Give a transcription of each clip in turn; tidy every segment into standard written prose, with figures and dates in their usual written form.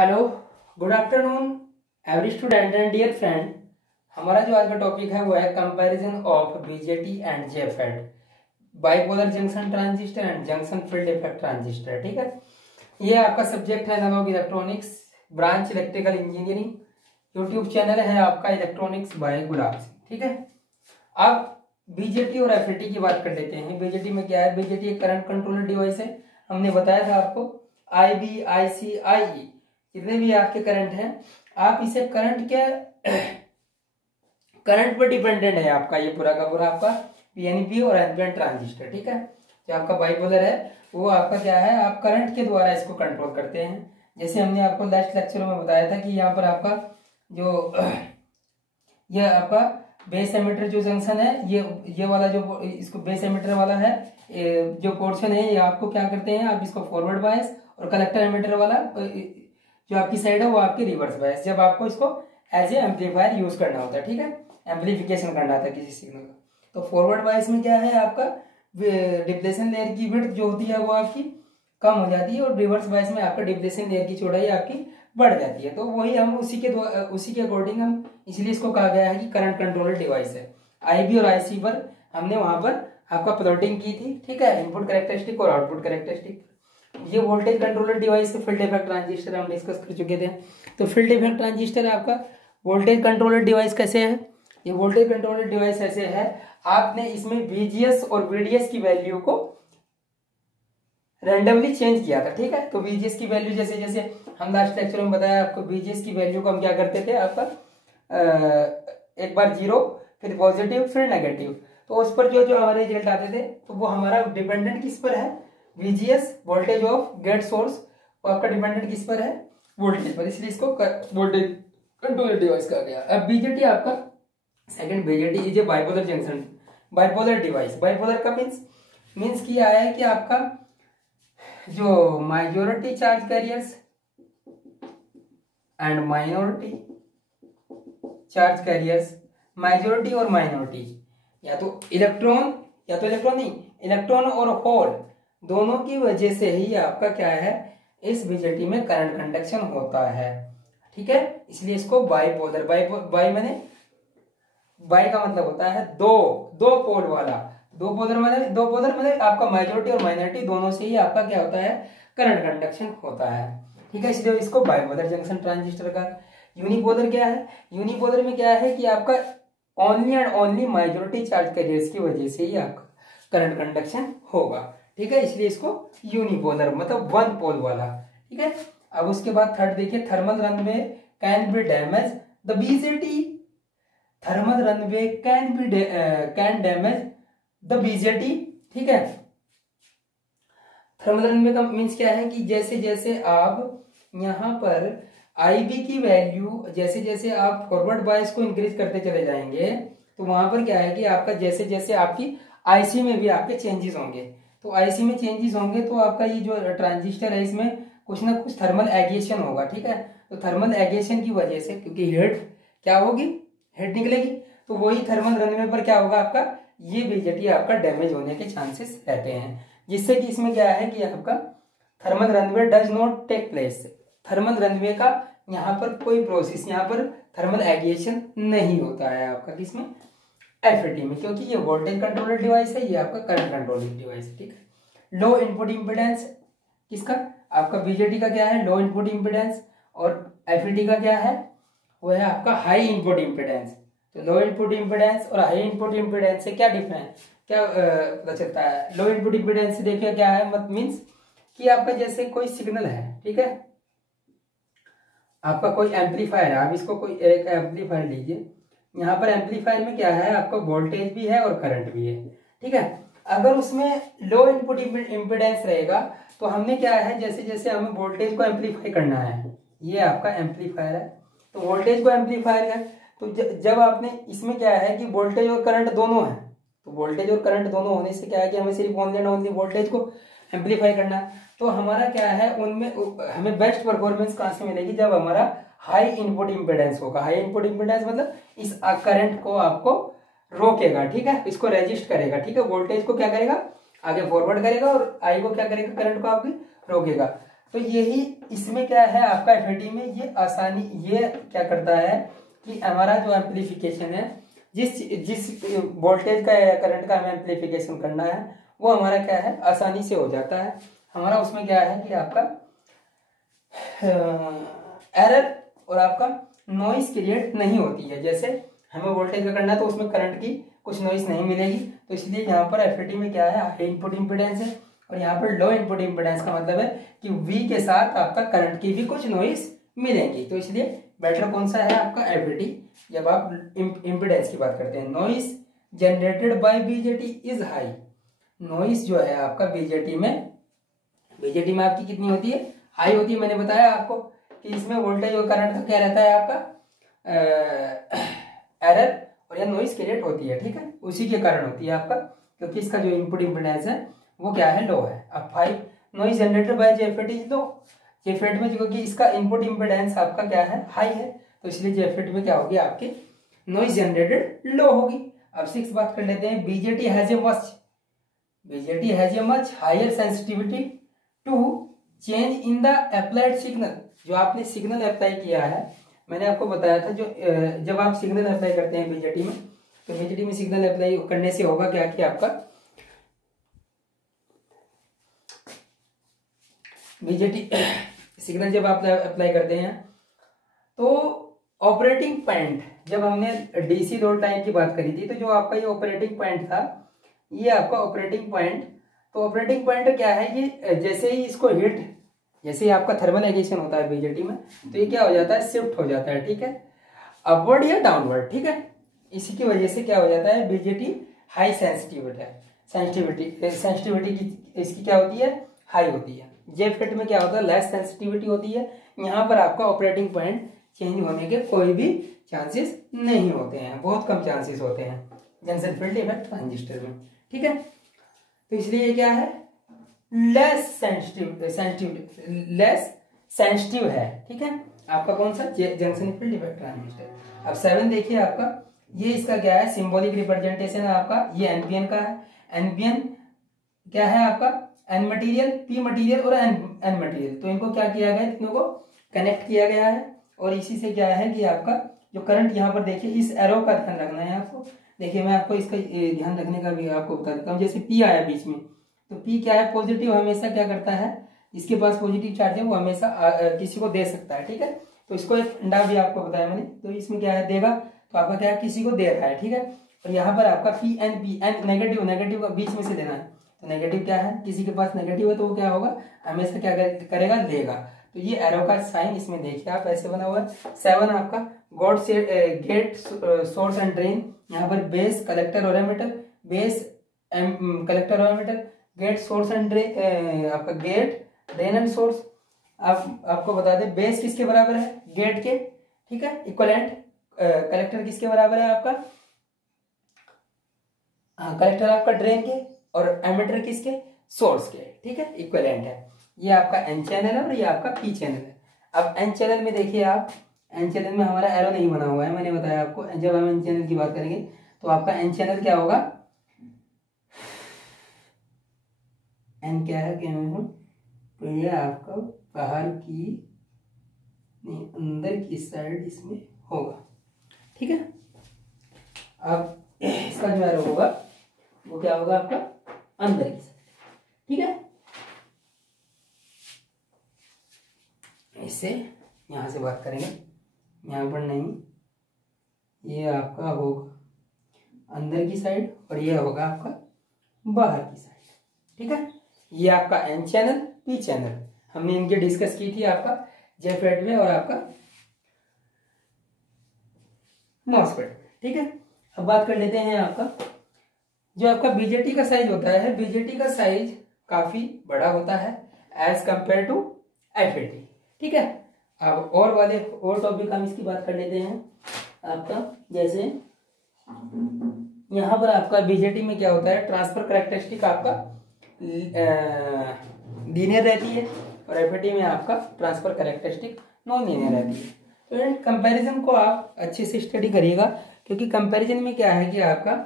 Hello, good afternoon every student and dear friend. हमारा जो आज का टॉपिक है वो है comparison of BJT and JFET, bipolar junction transistor and junction field effect transistor. ठीक है, ये आपका सब्जेक्ट है analog electronics, branch electrical engineering. YouTube channel है आपका इलेक्ट्रॉनिक्स बाय गुलाब सिंह। ठीक है, अब बीजेटी और एफईटी की बात कर लेते हैं। बीजेटी में क्या है? बीजेटी एक करंट कंट्रोलर डिवाइस है। हमने बताया था आपको आईबी, आईसी, आईई जितने भी आपके करंट हैं, आप इसे करंट के करंट पर डिपेंडेंट है आपका ये पूरा का पूरा आपका पीएनपी और एनपीएन ट्रांजिस्टर। ठीक है, जो आपका बाइपोलर है वो आपका क्या है, आप करंट के द्वारा इसको कंट्रोल करते हैं। जैसे हमने आपको लास्ट लेक्चर में बताया था कि यहाँ पर आपका जो ये आपका बेस एमिटर जो जंक्शन है, ये वाला जो इसको बेस एमिटर वाला है जो पोर्शन है, ये आपको क्या करते हैं, आप इसको फॉरवर्ड बायस, और कलेक्टर एमिटर वाला जो आपकी साइड है वो आपकी रिवर्स बायस, जब आपको इसको एज ए एम्पलीफायर यूज करना होता है। ठीक है, एम्पलीफिकेशन करना था किसी सिग्नल का। तो फॉरवर्ड बायस में क्या है, आपका डिप्लेशन लेयर की विड्थ जो होती है वो आपकी कम हो जाती है, और रिवर्स बायस में आपका डिप्लेशन लेयर की चौड़ाई आपकी बढ़ जाती है। तो वही हम उसी के अकॉर्डिंग हम इसलिए इसको कहा गया है कि करंट कंट्रोलर डिवाइस है। आईबी और आईसी पर हमने वहां पर आपका प्लॉटिंग की थी। ठीक है, इनपुट कैरेक्टरिस्टिक और आउटपुट कैरेक्टरिस्टिक। ये वोल्टेज कंट्रोलर डिवाइस है। फील्ड इफेक्ट ट्रांजिस्टर हम डिस्कस कर चुके थे। तो फील्ड इफेक्ट ट्रांजिस्टर आपका वोल्टेज कंट्रोलर डिवाइस कैसे है? ये वोल्टेज कंट्रोलर डिवाइस ऐसे है, आपने इसमें VGS और VDS की वैल्यू को रैंडमली चेंज किया था। ठीक है, तो VGS की वैल्यू जैसे जैसे हम लास्ट लेक्चर में बताया आपको, VGS की वैल्यू को हम क्या करते थे, आपका एक बार 0, फिर पॉजिटिव, फिर नेगेटिव। तो उस पर जो जो हमारे रिजल्ट आते थे, तो वो हमारा डिपेंडेंट किस पर है? VGS, voltage of gate source, वो आपका डिपेंडेंट किस पर है? वोल्टेज पर, इसलिए इसको वोल्टेज कंट्रोलर डिवाइस कहा गया। अब बीजेटी आपका second, BJT is a bipolar junction, bipolar device. Bipolar का मीन्स किया है कि आपका जो majority charge carriers and minority charge carriers, majority और माइनॉरिटी, या तो इलेक्ट्रॉन नहीं, इलेक्ट्रॉन और होल दोनों की वजह से ही आपका क्या है, इस बीजेटी में करंट कंडक्शन होता है। ठीक है, इसलिए इसको बाइपोलर, बाई माने बाई का मतलब होता है दो पोल वाला। दो पोलर माने आपका मेजॉरिटी और माइनॉरिटी दोनों से ही आपका क्या होता है, करंट कंडक्शन होता है। ठीक है, इसलिए इसको बाइपोलर जंक्शन ट्रांजिस्टर का। यूनिपोलर क्या है? यूनिपोलर में क्या है कि आपका only and only majority charge carriers की वजह से ही आपका करंट कंडक्शन होगा। ठीक है, इसलिए इसको यूनिपोलर मतलब वन पोल वाला। ठीक है, अब उसके बाद थर्ड देखिए, thermal runway can be damage the BJT. Thermal runway can damage the BJT. ठीक है, थर्मल रनवे का मीन्स क्या है कि जैसे जैसे आप यहाँ पर आईबी की वैल्यू, जैसे जैसे आप फॉरवर्ड बायस को इंक्रीज करते चले जाएंगे, तो वहां पर क्या है कि आपका जैसे जैसे आपकी आईसी में भी आपके चेंजेस होंगे। तो आईसी में चेंजेस होंगे तो आपका ये जो ट्रांजिस्टर है इसमें कुछ ना कुछ थर्मल एगिएशन होगा। ठीक है, तो थर्मल एगिएशन की वजह से, क्योंकि हीट क्या होगी, हीट निकलेगी, तो वही थर्मल रनवे पर क्या होगा, आपका ये बीजेटी आपका डैमेज होने के चांसेस रहते हैं। जिससे कि इसमें क्या है कि आपका thermal runaway does not take place. Thermal runaway का यहाँ पर कोई प्रोसेस, यहाँ पर थर्मल एगिएशन नहीं होता है आपका किसमें, एफईटी में, क्योंकि ये वोल्टेज कंट्रोलर डिवाइस है, ये आपका करंट कंट्रोलिंग डिवाइस है। ठीक है, लो इनपुट इंपिडेंस किसका, आपका बीजेटी का क्या है, लो इनपुट इंपिडेंस, और एफईटी का क्या है, वो है आपका हाई इनपुट इंपिडेंस। तो लो इनपुट इंपिडेंस और हाई इनपुट इंपिडेंस से क्या डिफरेंस, क्या पता चलता है? लो इनपुट इंपिडेंस से देखिए क्या है, मत मीन्स कि आपका जैसे कोई सिग्नल है, ठीक है, आपका कोई एम्पलीफायर है, आप इसको कोई एक एम्पलीफायर लीजिए, यहाँ पर एम्पलीफायर में क्या है, आपका वोल्टेज भी है और करंट भी है। ठीक है, अगर उसमें लो इनपुट इंपिडेंस रहेगा तो हमने क्या है, जैसे जैसे हमें वोल्टेज को एम्पलीफाई करना है, ये आपका एम्पलीफायर है, तो वोल्टेज को एम्पलीफायर है, तो जब आपने इसमें क्या है कि वोल्टेज और करंट दोनों है, तो वोल्टेज और करंट दोनों होने से क्या है कि हमें सिर्फ ओनली एंड ओनली वोल्टेज को एम्पलीफाई करना है। तो हमारा क्या है, उनमें हमें बेस्ट परफॉर्मेंस कहाँ से मिलेगी, जब हमारा हाई इनपुट इंपिडेंस होगा। हाई इनपुट इंपिडेंस मतलब इस करंट को आपको रोकेगा। ठीक है, इसको रेजिस्ट करेगा। ठीक है, वोल्टेज को क्या करेगा, आगे फॉरवर्ड करेगा, और आई को क्या करेगा, करंट को आपकी रोकेगा। तो यही इसमें क्या है आपका एफईटी में ये आसानी, ये क्या करता है कि हमारा जो एम्पलीफिकेशन है, जिस जिस वोल्टेज का या करंट का हमें एम्पलीफिकेशन करना है वो हमारा क्या है आसानी से हो जाता है। हमारा उसमें क्या है कि आपका एरर और आपका नॉइस क्रिएट नहीं होती है। जैसे हमें वोल्टेज का करना है तो उसमें करंट की कुछ नॉइस नहीं मिलेगी, तो इसलिए यहाँ पर एफईटी में क्या है हाई इनपुट इम्पीडेंस है और यहाँ पर लो इनपुट इम्पीडेंस का मतलब है कि V के साथ आपका करंट की भी कुछ नॉइस मिलेंगी। तो इसलिए बेटर कौन सा है आपका एफईटी जब आप इम्पीडेंस की बात करते हैं। Noise generated by BJT is high, noise जो है आपका बीजेटी में आपकी कितनी होती है हाई होती है। मैंने बताया आपको कि इसमें वोल्टेज और करंट का क्या रहता है आपका एरर और यह नॉइस क्रिएट होती है, ठीक है, उसी के कारण होती है आपका, क्योंकि इसका जो इनपुट इम्पीडेंस है वो क्या है लो है। अब 5 noise generated by JFET is low, JFET में क्योंकि इसका इनपुट इम्पीडेंस आपका क्या है हाई है, तो इसलिए जेफेट में क्या होगी आपकी नॉइस जनरेटेड लो होगी। अब 6 बात कर लेते हैं। BJT has a much higher sensitivity to change in the applied signal. जो आपने सिग्नल अप्लाई किया है, मैंने आपको बताया था जो जब आप सिग्नल अप्लाई करते हैं बीजेटी में, तो बीजेटी में सिग्नल अप्लाई करने से होगा क्या कि आपका बीजेटी सिग्नल जब आप अप्लाई करते हैं तो ऑपरेटिंग पॉइंट, जब हमने डीसी लोड लाइन की बात करी थी तो जो आपका ये ऑपरेटिंग पॉइंट था, ये आपका ऑपरेटिंग पॉइंट, तो ऑपरेटिंग पॉइंट क्या है ये जैसे ही इसको हिट, जैसे ही आपका थर्मल एगिशन होता है बीजेटी में, तो ये क्या हो जाता है शिफ्ट हो जाता है, ठीक है, अपवर्ड या डाउनवर्ड, ठीक है। इसी की वजह से क्या हो जाता है बीजेटी हाई सेंसिटिविटी है, सेंसिटिविटी की इसकी क्या होती है हाई होती है। जेफेट में क्या होता है लेस सेंसिटिविटी होती है। यहाँ पर आपका ऑपरेटिंग पॉइंट चेंज होने के कोई भी चांसेस नहीं होते हैं, बहुत कम चांसेस होते हैं जंक्शन फील्ड इफेक्ट ट्रांजिस्टर में, ठीक है। तो इसलिए ये क्या है लेस सेंसिटिव है, ठीक है, आपका कौन सा जंक्शन फील्ड इफेक्ट ट्रांजिस्टर। अब 7 देखिए आपका, ये इसका क्या है सिंबॉलिक रिप्रेजेंटेशन है आपका, ये एनपीएन का है। एनपीएन क्या है आपका एन मटेरियल, पी मटेरियल और एन मटेरियल, तो इनको क्या किया गया, तीनों को कनेक्ट किया गया है और इसी से क्या है कि आपका जो करंट यहाँ पर देखिए इस एरो का ध्यान रखना है आपको। देखिए मैं आपको इसका ध्यान रखने का भी आपको बता देता हूँ। जैसे पी आया बीच में, तो पी क्या है पॉजिटिव, हमेशा क्या करता है जिसके पास पॉजिटिव चार्ज है वो हमेशा किसी को दे सकता है, ठीक है। तो इसको एक फंडा भी आपको बताया मैंने, तो इसमें क्या है देगा, तो आपका क्या है किसी को दे रहा है, ठीक है। और यहाँ पर आपका पी एन नेगेटिव का बीच में से देना है, तो नेगेटिव क्या है किसी के पास नेगेटिव है तो वो क्या होगा हमेशा क्या करेगा लेगा। तो ये एरो का साइन इसमें देखिए आप ऐसे बना हुआ है। 7 आपका गॉड से गेट सोर्स एंड ड्रेन, यहाँ पर बेस कलेक्टर और एमिटर, बेस कलेक्टर और emitter, gate source and drain, आपका गेट ड्रेन एंड सोर्स। आपको बता दें बेस किसके बराबर है गेट के, ठीक है, इक्वलेंट। कलेक्टर किसके बराबर है आपका, कलेक्टर आपका ड्रेन के और एमिटर किसके सोर्स के, ठीक है, इक्विवेलेंट है। ये आपका एन चैनल है और ये आपका पी चैनल है। अब एन चैनल में देखिए आप, एन चैनल में हमारा एरो नहीं बना हुआ है, मैंने बताया आपको। जब हम एन चैनल की बात करेंगे तो आपका एन चैनल क्या होगा, एन क्या है तो ये आपका बाहर की नहीं अंदर की साइड इसमें होगा, ठीक है। अब इसका जो एरो होगा वो क्या होगा आपका अंदर की साइड, ठीक है। इससे यहां से बात करेंगे, यहां पर नहीं, ये आपका होगा अंदर की साइड और ये होगा आपका बाहर की साइड, ठीक है। ये आपका एन चैनल पी चैनल हमने इनके डिस्कस की थी आपका जेफेट में और आपका मॉसफेट, ठीक है। अब बात कर लेते हैं आपका जो आपका बीजेटी का साइज होता है, बीजेटी का साइज काफी बड़ा होता है एज कंपेयर टू एफएटी, ठीक है। अब और टॉपिक हम इसकी बात कर लेते हैं आपका, जैसे यहां पर आपका बीजेटी में क्या होता है ट्रांसफर कैरेक्टरिस्टिक आपका लीनियर रहती है और एफएटी में आपका ट्रांसफर कैरेक्टरिस्टिक नॉन लीनियर रहती है। तो इन कंपैरिजन को आप अच्छे से स्टडी करिएगा, क्योंकि कंपैरिजन में क्या है कि आपका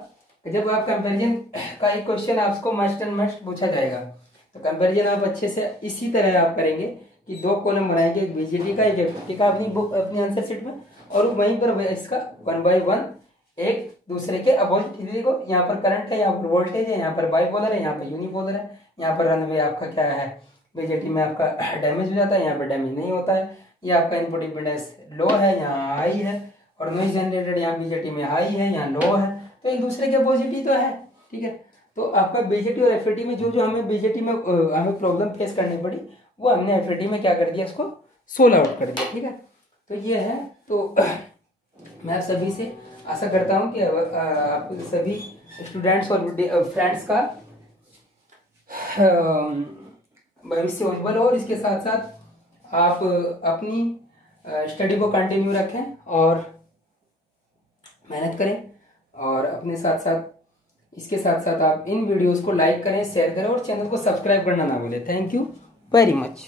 जब आप कंपैरिजन का एक क्वेश्चन आपको मस्ट एंड मस्ट पूछा जाएगा, तो कंपैरिजन आप अच्छे से इसी तरह आप करेंगे कि 2 कॉलम बनाएंगे, एक बीजेटी का एक एफएफटी का अपनी बुक अपनी आंसर शीट में, और वहीं पर इसका 1 बाय 1 एक दूसरे के अपोजिट। देखो यहाँ पर करंट है, यहाँ पर वोल्टेज है, यहाँ पर बाइपोलर है, यहाँ पर यूनिपोलर है। यहाँ पर रन में आपका क्या है, बीजेटी में आपका डैमेज हो जाता है, यहाँ पर डैमेज नहीं होता है। ये आपका इनपुट इम्पीडेंस लो है, यहाँ हाई है, और नॉइज जनरेटेड यहाँ बीजेटी में हाई है, यहाँ लो है, तो एक दूसरे के अपोजिट ही तो है। ठीक है, तो आपका बीजेटी और एफएटी में जो जो हमें बीजेटी में हमें प्रॉब्लम फेस करनी पड़ी, वो हमने एफएटी में क्या कर दिया, इसको सोल्व आउट कर दिया। ठीक है, तो ये है। तो मैं सभी से आशा करता हूँ कि आप सभी स्टूडेंट्स और फ्रेंड्स का भविष्य उज्जवल हो, और इसके साथ साथ आप अपनी स्टडी को कंटिन्यू रखें और मेहनत करें, और अपने साथ साथ इसके साथ साथ आप इन वीडियोस को लाइक करें, शेयर करें, और चैनल को सब्सक्राइब करना ना भूलें। Thank you very much.